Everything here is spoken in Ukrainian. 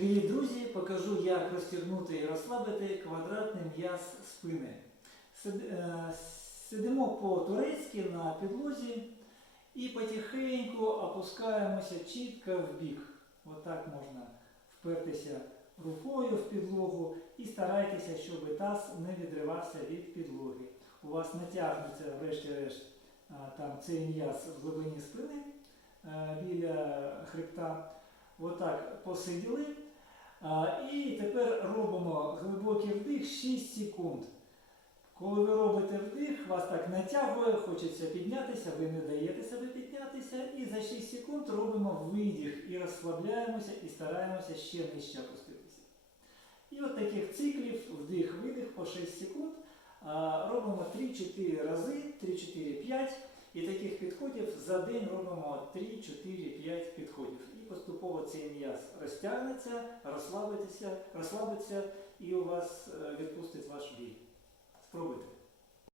Привіт, друзі! Покажу, як розтягнути і розслабити квадратний м'яз спини. Сидимо по-турецьки на підлозі і потихеньку опускаємося чітко в бік. Отак можна впертися рукою в підлогу і старайтеся, щоб таз не відривався від підлоги. У вас натягнеться врешті-решт там цей м'яз в глибині спини біля хребта. Отак посиділи. І тепер робимо глибокий вдих 6 секунд. Коли ви робите вдих, вас так натягує, хочеться піднятися, ви не даєте себе піднятися. І за 6 секунд робимо видих і розслабляємося і стараємося ще нижче опуститися. І от таких циклів вдих-видих по 6 секунд робимо 3-4 рази, 3-4-5. І таких підходів за день робимо 3-4-5 підходів. І поступово цей м'яз розтягнеться, розслабиться і у вас відпустить ваш біль.